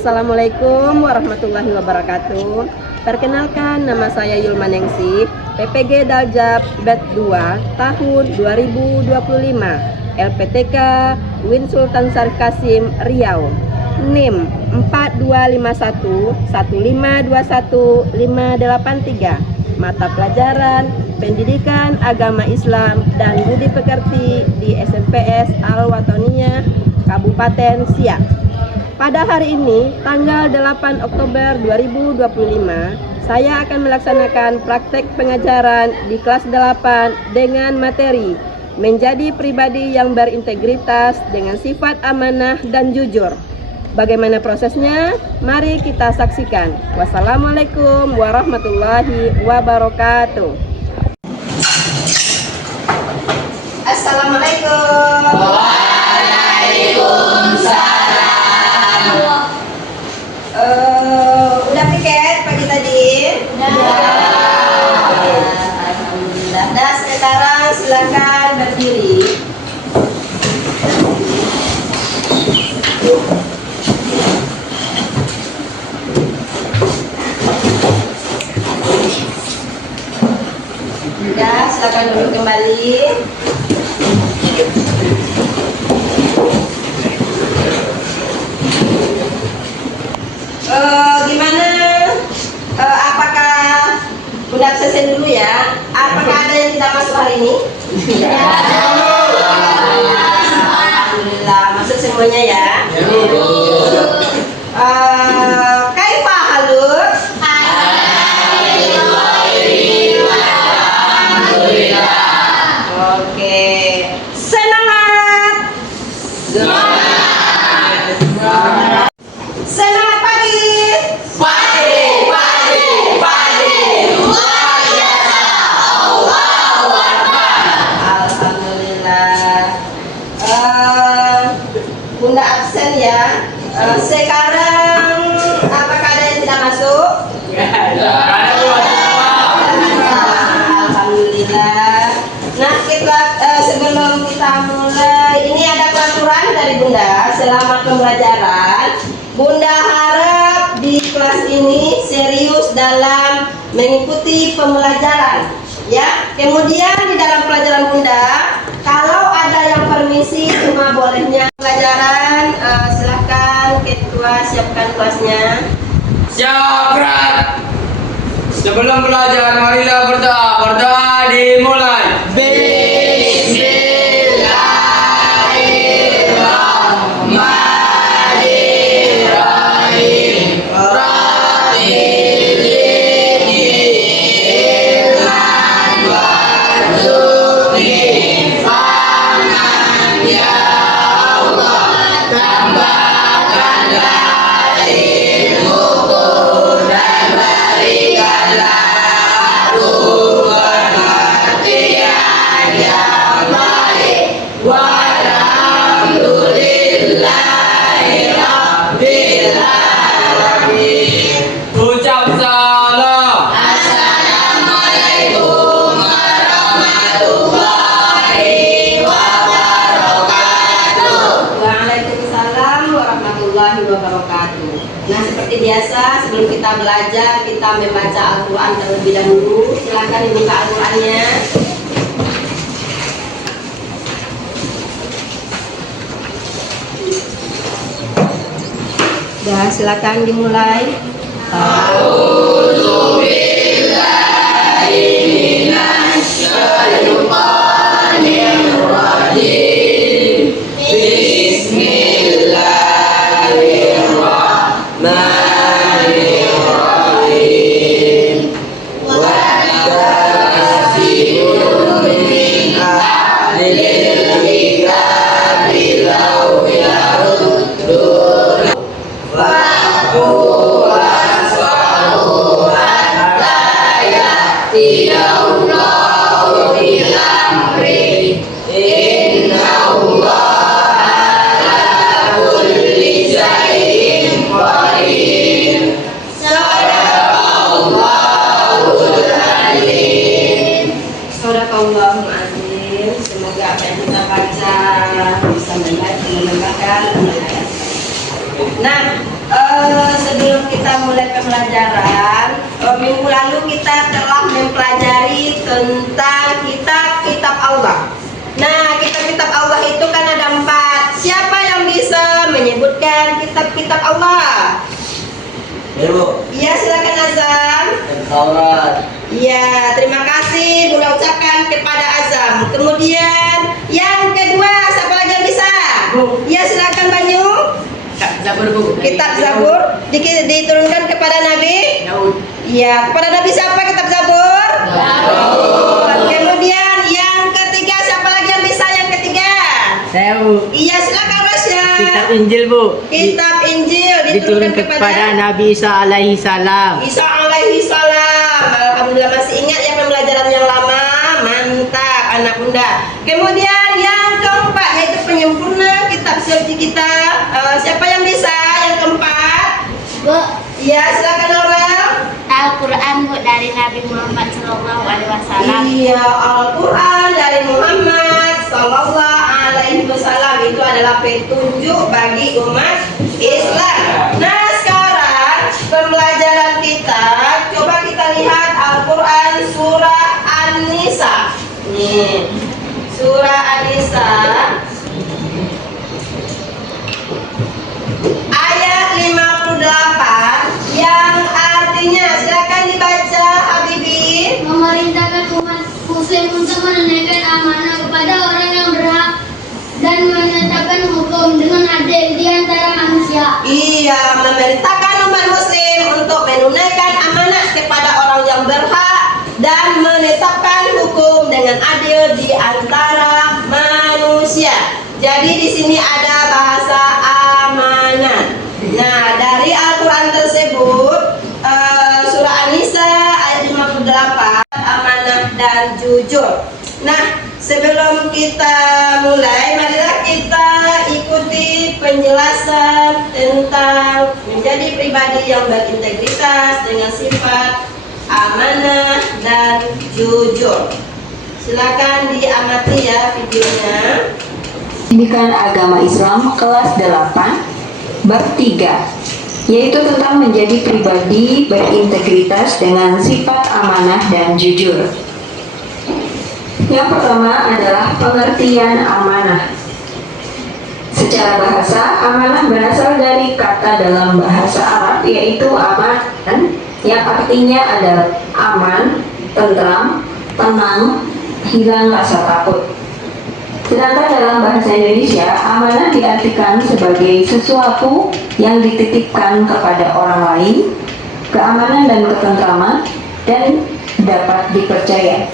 Assalamualaikum warahmatullahi wabarakatuh. Perkenalkan, nama saya Yulmaningsih, PPG Daljab Bet 2 tahun 2025, LPTK Win Sultan Syarif Qasim Riau, NIM 42511521 mata pelajaran Pendidikan Agama Islam dan Budi Pekerti di SMPS Al-Watoniyah Kabupaten Siak. Pada hari ini, tanggal 8 Oktober 2025, saya akan melaksanakan praktek pengajaran di kelas 8 dengan materi menjadi pribadi yang berintegritas dengan sifat amanah dan jujur. Bagaimana prosesnya? Mari kita saksikan. Wassalamualaikum warahmatullahi wabarakatuh. Assalamualaikum. Waalaikumsalam. Udah piket pagi tadi? Alhamdulillah. Nah, sekarang silakan berdiri. Ya, silakan duduk kembali. Gimana? Apakah Bunda absen dulu ya? Apakah ada yang tidak masuk hari ini? Ya. Alhamdulillah, masuk semuanya ya. Kaifa halus? Oke. Semangat. Semangat pagi. Alhamdulillah. Bunda absen ya. Sekarang apakah ada yang tidak masuk? Alhamdulillah. Nah, sebelum kita mulai, ini ada peraturan dari Bunda selama pembelajaran. Bunda harap di kelas ini serius dalam mengikuti pembelajaran, ya. Kemudian di dalam pelajaran Bunda, kalau ada yang permisi cuma bolehnya pelajaran, silahkan ketua siapkan kelasnya. Siap, Rat. Sebelum belajar, marilah berdoa. Berdoa dimulai. Bismillahirrahmanirrahim. Ucap salam. Assalamualaikum warahmatullahi wabarakatuh. Waalaikumsalam warahmatullahi wabarakatuh. Nah, seperti biasa sebelum kita belajar, kita membaca Al-Quran terlebih dahulu. Silakan dibuka Al-Qurannya. Dah, silakan dimulai. A'udzubillahiminasyaitonirrajim. Bismillahirrahmanirrahim. Wa tasimun min ahlil kitabi law yarudduna Sadaqallahul azim. Semoga apa yang kita baca bisa menambahkan ayat. Nah, sebelum kita mulai pembelajaran, minggu lalu kita telah mempelajari tentang kitab-kitab Allah. Nah, kitab-kitab Allah itu kan ada 4. Siapa yang bisa menyebutkan kitab-kitab Allah? Ibu. Iya, silakan Azam. Taurat. Iya, terima kasih Bunda ucapkan kepada Azam. Kemudian yang kedua, siapa lagi yang bisa? Iya, silakan Banyu. Zabur, Bu. Kitab Zabur diturunkan kepada Nabi Daud. Iya, kepada Nabi siapa kitab Zabur? Daud. Kemudian yang ketiga siapa lagi yang bisa yang ketiga? Saya, Bu. Iya, silakan Rasya. Kitab Injil, Bu. Kitab Injil Diturunkan kepada Nabi Isa alaihi salam. Isa alaihi salam. Alhamdulillah masih ingat ya pembelajaran yang lama. Mantap anak bunda. Kemudian yang keempat yaitu penyempurna kitab suci kita. Siapa yang bisa yang keempat? Bu, Iya, silakan Aurel. Al-Quran Bu dari Nabi Muhammad SAW. Iya, Al-Quran dari Muhammad Sallallahu Alaihi Wasallam itu adalah petunjuk bagi umat Islam. Nah, sekarang pembelajaran kita, coba kita lihat Al-Quran surah An-Nisa. Nih, surah An-Nisa ayat 58 yang artinya, silakan dibaca Habibi. Memerintahkan umat muslim untuk menunaikan amanah kepada orang yang berhak dan menetapkan hukum dengan adil di antara manusia. Iya, memerintahkan umat muslim untuk menunaikan amanat kepada orang yang berhak dan menetapkan hukum dengan adil di antara manusia. Jadi di sini ada bahasa amanat. Nah, dari Al-Quran tersebut surah An-Nisa ayat 58 amanah dan jujur. Nah, sebelum kita mulai, marilah kita ikuti penjelasan tentang menjadi pribadi yang berintegritas dengan sifat amanah dan jujur. Silakan diamati ya videonya. Pendidikan Agama Islam kelas 8 bab 3, yaitu tentang menjadi pribadi berintegritas dengan sifat amanah dan jujur. Yang pertama adalah pengertian amanah. Secara bahasa, amanah berasal dari kata dalam bahasa Arab yaitu aman, yang artinya adalah aman, tentram, tenang, hilang rasa takut. Sedangkan dalam bahasa Indonesia, amanah diartikan sebagai sesuatu yang dititipkan kepada orang lain, keamanan dan ketentraman, dan dapat dipercaya.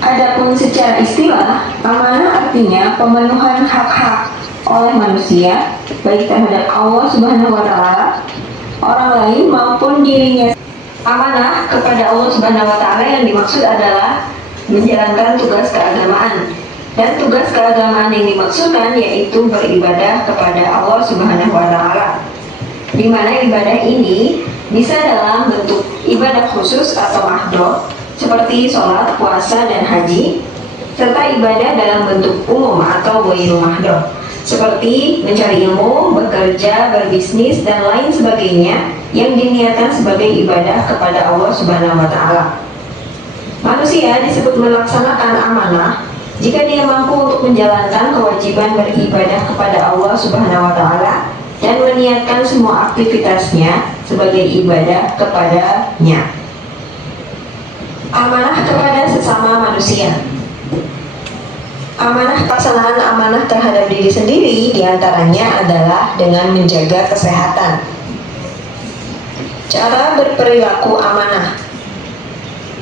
Adapun secara istilah, amanah artinya pemenuhan hak-hak oleh manusia, baik terhadap Allah Subhanahu wa Ta'ala, orang lain maupun dirinya. Amanah kepada Allah Subhanahu wa Ta'ala yang dimaksud adalah menjalankan tugas keagamaan, dan tugas keagamaan yang dimaksudkan yaitu beribadah kepada Allah Subhanahu wa Ta'ala, di mana ibadah ini bisa dalam bentuk ibadah khusus atau mahdoh seperti sholat, puasa, dan haji, serta ibadah dalam bentuk umum atau ghairu mahdoh seperti mencari ilmu, bekerja, berbisnis, dan lain sebagainya yang diniatkan sebagai ibadah kepada Allah Subhanahu wa Ta'ala. Manusia disebut melaksanakan amanah jika dia mampu untuk menjalankan kewajiban beribadah kepada Allah Subhanahu wa Ta'ala dan meniatkan semua aktivitasnya sebagai ibadah kepadanya. Amanah kepada sesama manusia. Amanah, pelaksanaan amanah terhadap diri sendiri diantaranya adalah dengan menjaga kesehatan. Cara berperilaku amanah.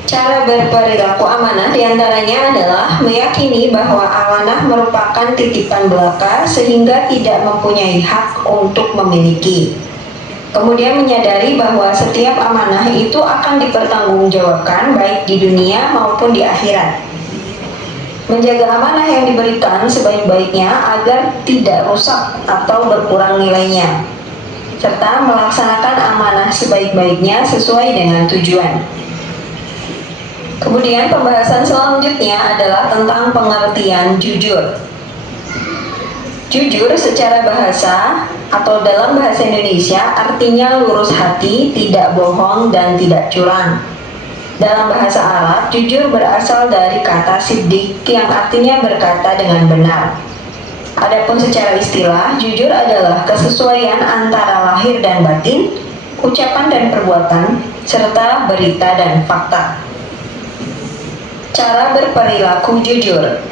Cara berperilaku amanah diantaranya adalah meyakini bahwa amanah merupakan titipan belaka sehingga tidak mempunyai hak untuk memiliki. Kemudian menyadari bahwa setiap amanah itu akan dipertanggungjawabkan baik di dunia maupun di akhirat. Menjaga amanah yang diberikan sebaik-baiknya agar tidak rusak atau berkurang nilainya, serta melaksanakan amanah sebaik-baiknya sesuai dengan tujuan. Kemudian pembahasan selanjutnya adalah tentang pengertian jujur. Jujur secara bahasa atau dalam bahasa Indonesia artinya lurus hati, tidak bohong, dan tidak curang. Dalam bahasa Arab, jujur berasal dari kata siddiq yang artinya berkata dengan benar. Adapun secara istilah, jujur adalah kesesuaian antara lahir dan batin, ucapan dan perbuatan, serta berita dan fakta. Cara berperilaku jujur.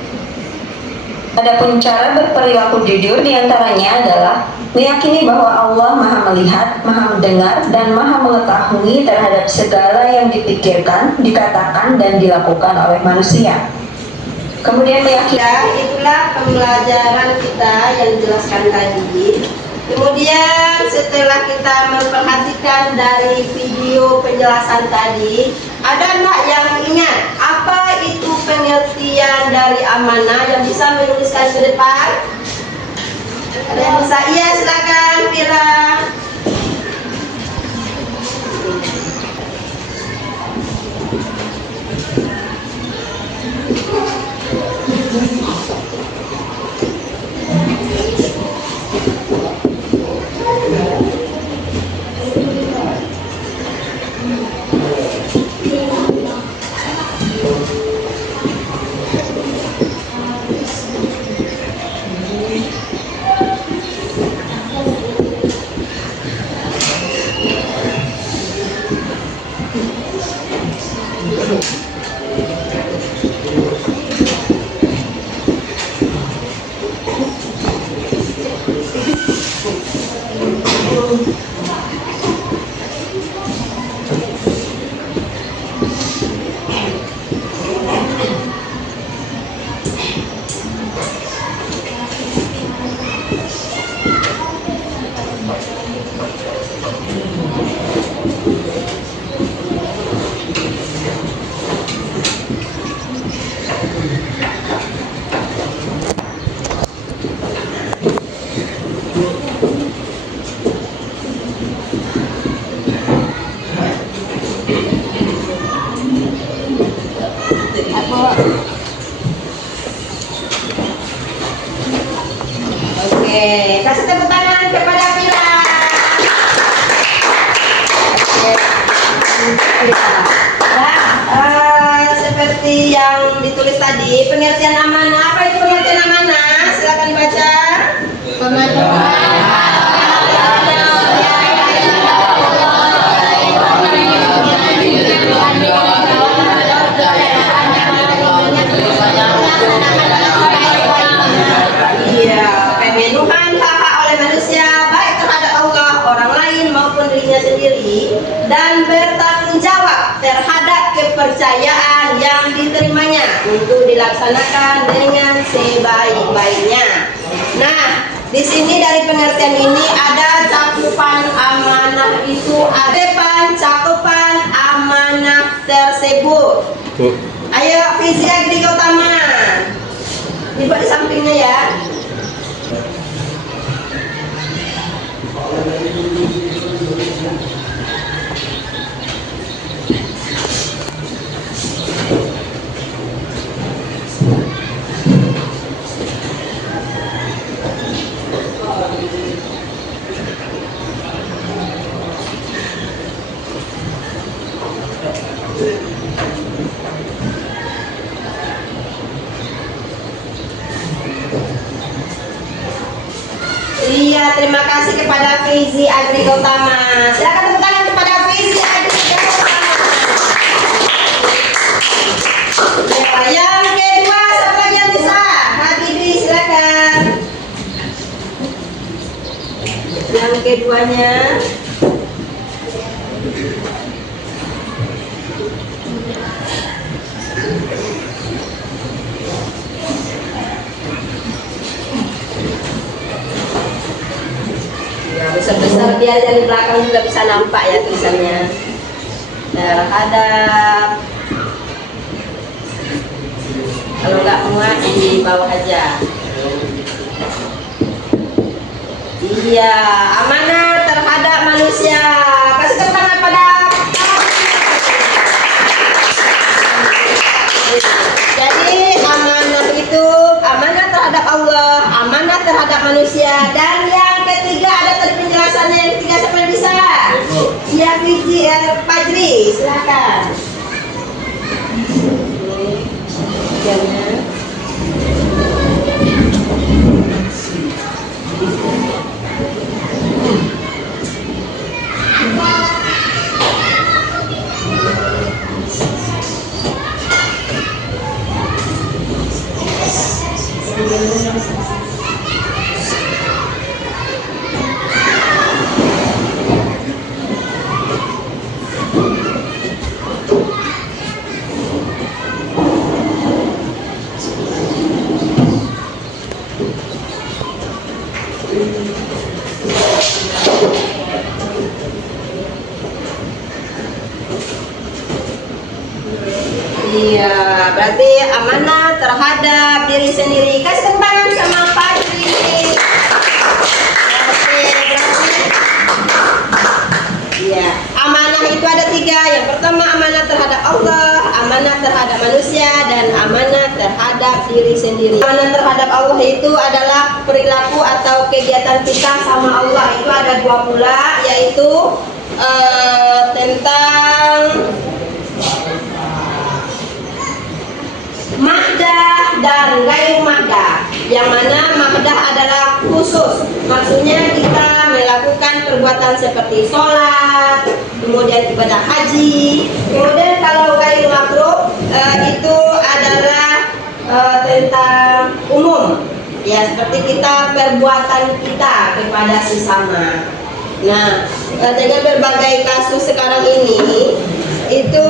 Adapun cara berperilaku jujur diantaranya adalah meyakini bahwa Allah Maha Melihat, Maha Mendengar, dan Maha Mengetahui terhadap segala yang dipikirkan, dikatakan, dan dilakukan oleh manusia. Kemudian meyakini itulah pembelajaran kita yang dijelaskan tadi. Kemudian setelah kita memperhatikan dari video penjelasan tadi, ada enggak yang ingat apa itu pengertian dari amanah yang bisa menuliskan ke depan? Ada yang bisa? Iya, silakan Fira. Oke, kasih tepuk tangan kepada Fira. Seperti yang ditulis tadi, pengertian amanah. Apa itu pengertian amanah? Silakan dibaca. Iya, pemenuhan hak-hak oleh manusia baik terhadap Allah, orang lain maupun dirinya sendiri, dan bertanggung jawab terhadap kepercayaan yang diterimanya untuk dilaksanakan dengan sebaik-baiknya. Nah, di sini dari pengertian ini ada cakupan amanah itu, ada cakupan amanah tersebut. Ayo, visi Agri Utama. Dibuat di sampingnya ya. Iya, terima kasih kepada Fizi Agri Utama. Silakan tepuk tangan kepada Fizi Agri Utama. Ya, yang kedua, siapa lagi yang bisa? Habibi, silakan. Yang keduanya. Besar-besar biar dari belakang juga bisa nampak ya tulisannya. Terhadap, kalau nggak muat di bawah aja. Iya, amanah terhadap manusia. Kasih tepuk tangan pada. Jadi amanah itu amanah terhadap Allah, amanah terhadap manusia, dan yang ketiga adalah Fajri, silakan. Jangan. Iya, berarti amanah terhadap diri sendiri. Kasih tangan sama Fajri. Oke, berarti iya, amanah itu ada 3. Yang pertama amanah terhadap Allah, amanah terhadap manusia, dan amanah terhadap diri sendiri. Amanah terhadap Allah itu adalah perilaku atau kegiatan kita sama Allah. Itu ada 2 pula, yaitu tentang mahdah dan gairu mahdah. Yang mana mahdah adalah khusus, maksudnya kita melakukan perbuatan seperti sholat, kemudian ibadah haji. Kemudian kalau gairu makruh itu adalah tentang umum, ya, seperti kita perbuatan kita kepada sesama. Nah, dengan berbagai kasus sekarang ini itu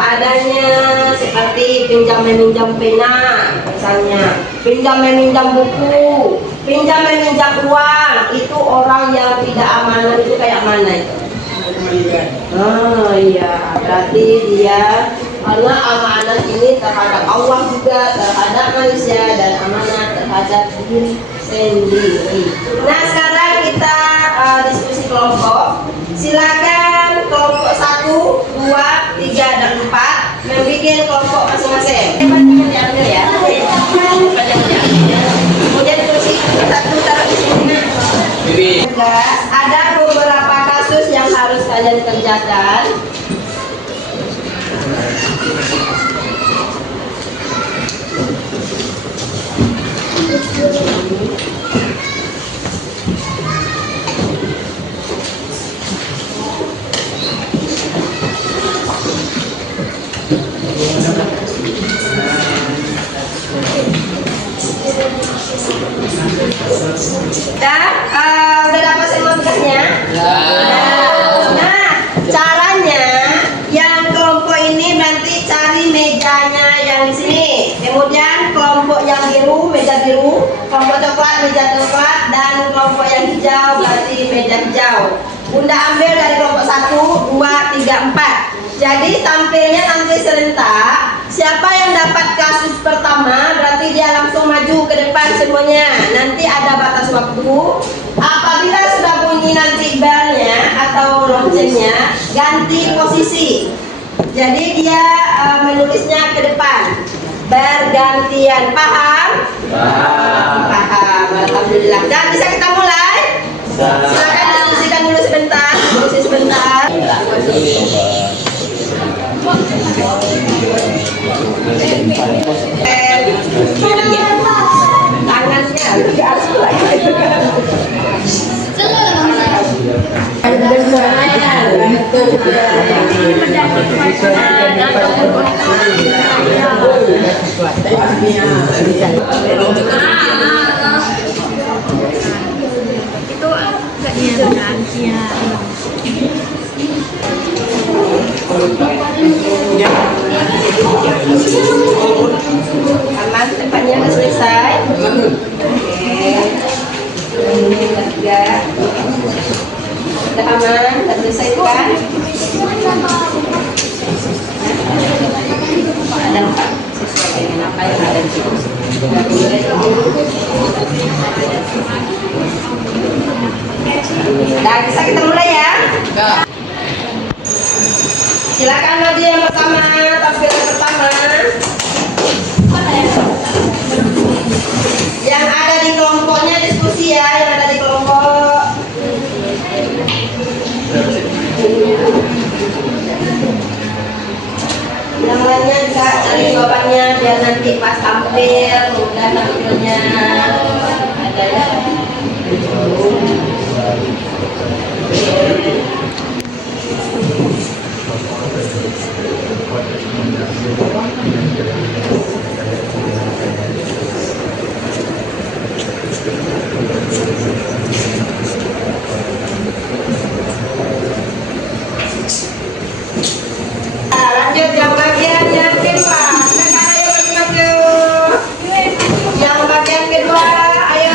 adanya seperti pinjam meminjam pena, misalnya pinjam meminjam buku, pinjam meminjam uang, itu orang yang tidak amanah itu kayak mana itu? Oh iya, berarti dia karena amanah ini terhadap Allah juga, terhadap manusia, dan amanah terhadap diri sendiri. Nah, sekarang kita diskusi kelompok. Silakan kelompok 1, 2, 3, dan 4 membuat kelompok masing-masing. Jangan diambil ya. Kemudian kursi 1 taruh di sini. Ada beberapa kasus yang harus kalian kerjakan. Udah dapat semua tugasnya? Nah, caranya yang kelompok ini nanti cari mejanya yang di sini. Kemudian kelompok yang biru, meja biru, kelompok coklat, meja coklat, dan kelompok yang hijau berarti meja hijau. Bunda ambil dari kelompok 1, 2, 3, 4. Jadi tampilnya nanti serentak. Siapa yang dapat kasus pertama berarti dia langsung maju ke depan semuanya. Nanti ada batas waktu. Apabila sudah bunyi nanti belnya atau loncengnya, ganti posisi. Jadi dia menulisnya ke depan. Bergantian. Paham? Paham. Alhamdulillah. Dan bisa kita mulai? Silakan diskusikan dulu sebentar. Diskusi sebentar. Tangannya harus aman, tempatnya sudah selesai. Oke. Sudah aman, sudah selesaikan. Ada lupa sesuai dengan apa yang ada di situ. Dan bisa kita mulai ya. Silakan maju yang pertama, tampilan pertama. Yang ada di kelompoknya diskusi ya, yang ada di kelompok. tampil, mudah tampilnya. Ada ya. Lanjut yang bagian yang kedua. Sekarang ayo maju. Yang bagian kedua, ayo.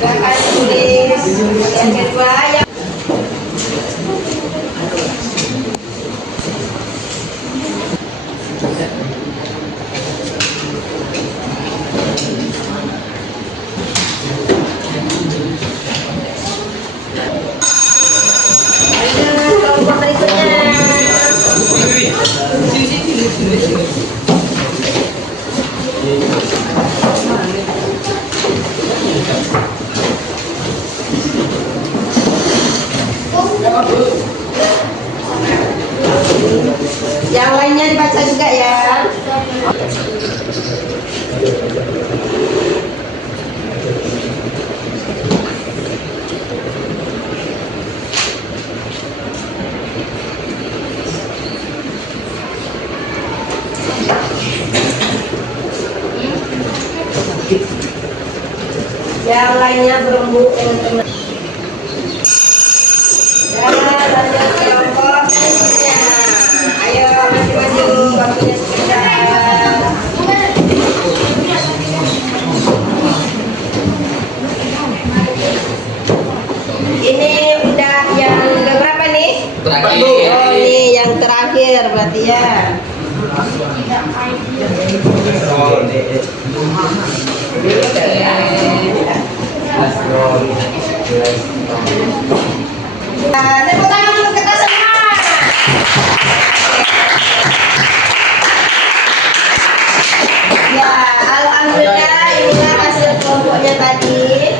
Silakan tulis. Yang kedua yang kelompok berikutnya. Yang lainnya dibaca juga ya. Yang lainnya berembuk teman-teman. Ya, lanjut kelompok berikutnya. Ayo maju-maju, waktunya sebentar. Ini udah yang berapa nih? Terakhir. Oh, ini yang terakhir berarti ya. Tepuk tangan untuk kita semua. Ya, alhamdulillah inilah hasil kelompoknya tadi.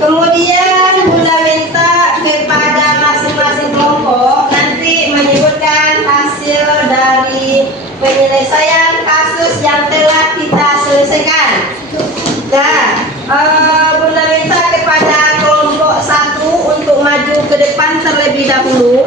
Kemudian Bunda minta kepada masing-masing kelompok nanti menyebutkan hasil dari penyelesaian kasus yang telah kita selesaikan. Nah, Bunda minta kepada kelompok 1 untuk maju ke depan terlebih dahulu.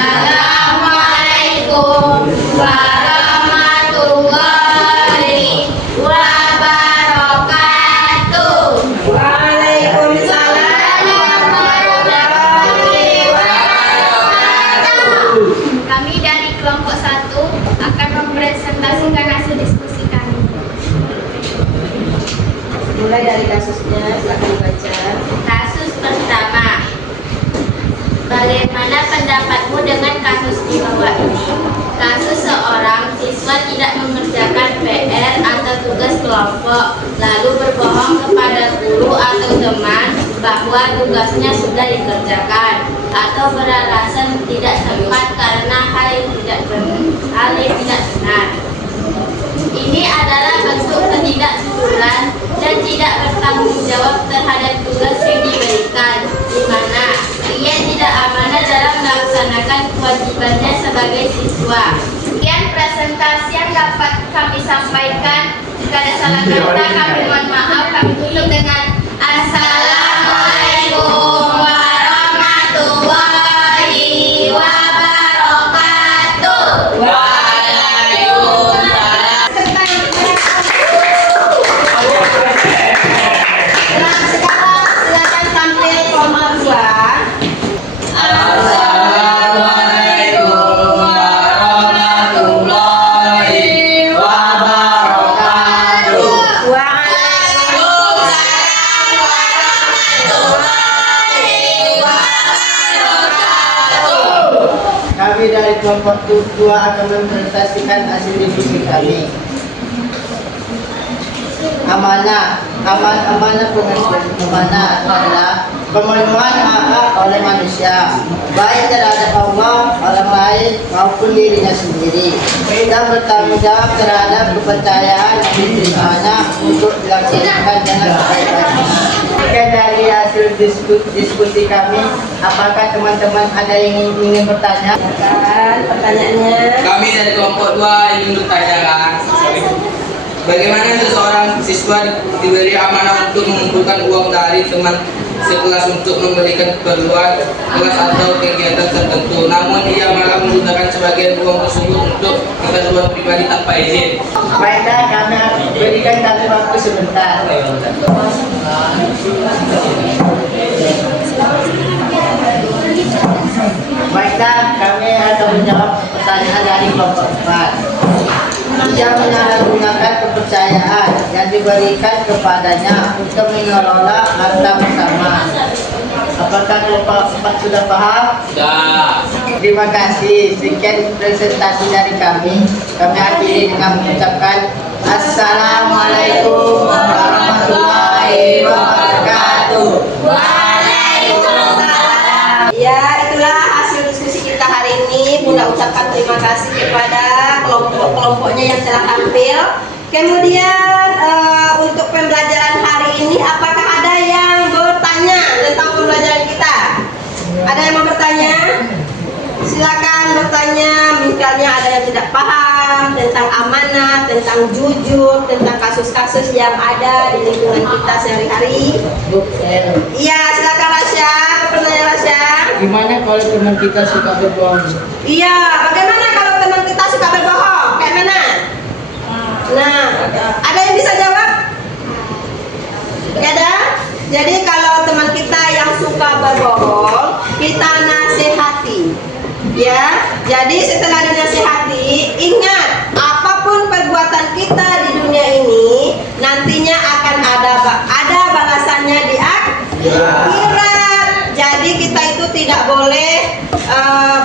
Assalamualaikum warahmatullahi wabarakatuh. Waalaikumsalam warahmatullahi wabarakatuh. Kami dari kelompok 1 akan mempresentasikan hasil diskusi kami. Mulai dari kasusnya, silakan baca. Kasus pertama. Bagaimana pendapatmu dengan kasus di bawah ini? Kasus seorang siswa tidak mengerjakan PR atau tugas kelompok, lalu berbohong kepada guru atau teman bahwa tugasnya sudah dikerjakan, atau beralasan tidak sempat karena hal yang tidak benar. Ini adalah bentuk ketidakjujuran dan tidak bertanggung jawab terhadap tugas yang diberikan, di mana ia tidak amanah dalam melaksanakan kewajibannya sebagai siswa. Sekian presentasi yang dapat kami sampaikan. Jika ada salah kata, kami mohon maaf. Kami tutup dengan Assalamualaikum warahmatullahi wabarakatuh. Nah, sekarang silakan tampil kelompok 2. Assalamualaikum warahmatullahi wabarakatuh. Kami dari kelompok 2 akan mempresentasikan hasil diskusi kami. Amanah pengajian amanah adalah pemenuhan hak oleh manusia, baik terhadap Allah, orang lain maupun dirinya sendiri, dan bertanggung jawab terhadap kepercayaan yang diterimanya untuk dilaksanakan dengan baik-baiknya. Sekian dari hasil diskusi kami. Apakah teman-teman ada yang ingin bertanya? Silakan pertanyaannya. Kami dari kelompok 2 ingin bertanyakan, bagaimana seseorang siswa diberi amanah untuk mengumpulkan uang dari teman sekelas untuk memberikan keperluan kelas atau kegiatan tertentu, namun ia malah menggunakan sebagian uang tersebut untuk keperluan pribadi tanpa izin. Baiklah, kami akan berikan satu waktu sebentar. Baiklah, kami akan menjawab pertanyaan dari kelompok 4. Ia menyalahgunakan kepercayaan yang diberikan kepadanya untuk mengelola harta bersama. Apakah kelompok 4 sudah paham? Sudah. Terima kasih. Sekian presentasi dari kami. Kami akhiri dengan mengucapkan Assalamualaikum warahmatullahi wabarakatuh. Ya, itulah hasil diskusi kita hari ini. Bunda ucapkan terima kasih kepada kelompok-kelompoknya yang telah tampil. Kemudian untuk pembelajaran hari ini, apakah ada yang bertanya tentang pembelajaran kita? Ada yang mau bertanya? Silakan bertanya. Misalnya ada yang tidak paham tentang amanah, tentang jujur, tentang kasus-kasus yang ada di lingkungan kita sehari-hari. Iya, silakan Rasya. Pertanyaan Rasya. Gimana kalau teman kita suka berbohong? Iya, bagaimana kalau teman kita suka berbohong? Kayak mana? Nah, ada yang bisa jawab? Gak ada? Jadi kalau teman kita yang suka berbohong, kita nasihati. Ya, jadi setelah dinasihati, ingat apapun perbuatan kita di dunia ini nantinya akan ada balasannya di akhirat. Jadi kita itu tidak boleh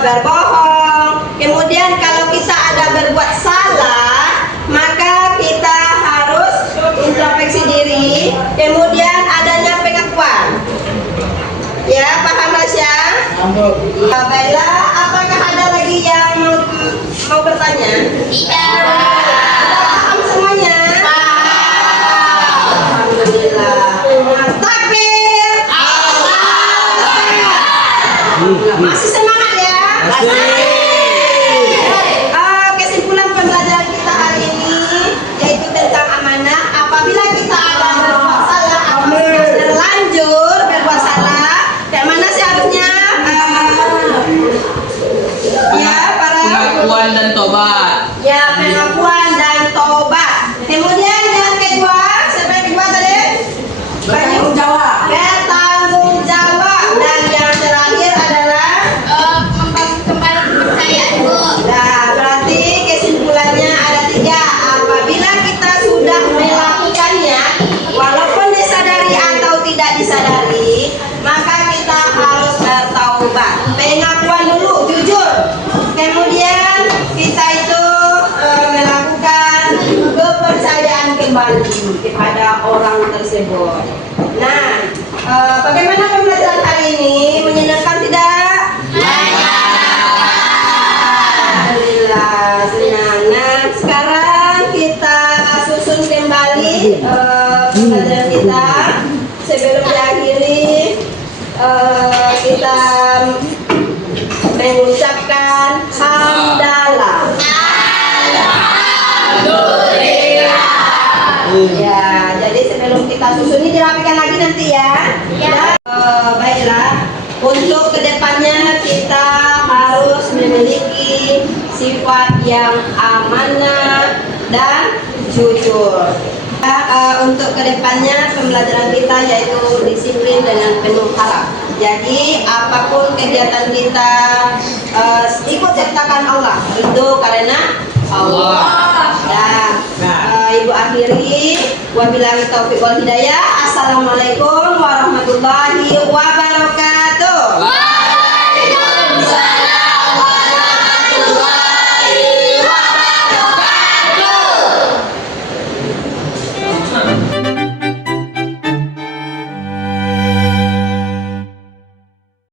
berbohong. Kemudian kalau kita ada berbuat salah, maka kita harus introspeksi diri. Kemudian adanya pengakuan. Ya, paham Rasya? Baiklah, apakah ada lagi yang mau bertanya? Tidak. Paham semuanya? Alhamdulillah. Takbir. Masih semangat ya? Kesimpulan pembelajaran kita hari ini yaitu tentang amanah. Apabila kita ada berbuat salah atau terlanjur berbuat salah, kayak mana sih harusnya? Ya, para Pengakuan dan tobat. ya, pengakuan dan tobat. Kemudian yang kedua, siapa yang kedua tadi? Bertanggung jawab. Bertanggung jawab. Dan yang terakhir adalah Membangun kembali kepercayaan, Bu. nah, berarti kesimpulannya ada 3. Apabila kita sudah melakukannya, walaupun disadari atau tidak disadari, maka kita harus bertaubat. Pengakuan dulu, jujur. Kemudian kita itu melakukan kepercayaan kembali kepada orang tersebut. Nah, bagaimana pembelajaran hari ini? Menyenangkan tidak? Alhamdulillah, senang. Nah, sekarang kita susun kembali pembelajaran kita. Sebelum diakhiri, kita mengucapkan hamdalah. Ya, jadi sebelum kita susun ini dirapikan lagi nanti ya. Ya. Baiklah, untuk kedepannya kita harus memiliki sifat yang amanah dan jujur. Untuk kedepannya pembelajaran kita yaitu disiplin dengan penuh harap. Jadi apapun kegiatan kita ikut sertakan Allah, itu karena Allah. Dan Ibu akhiri, wabillahi taufiq wal hidayah. Assalamualaikum warahmatullahi wabarakatuh.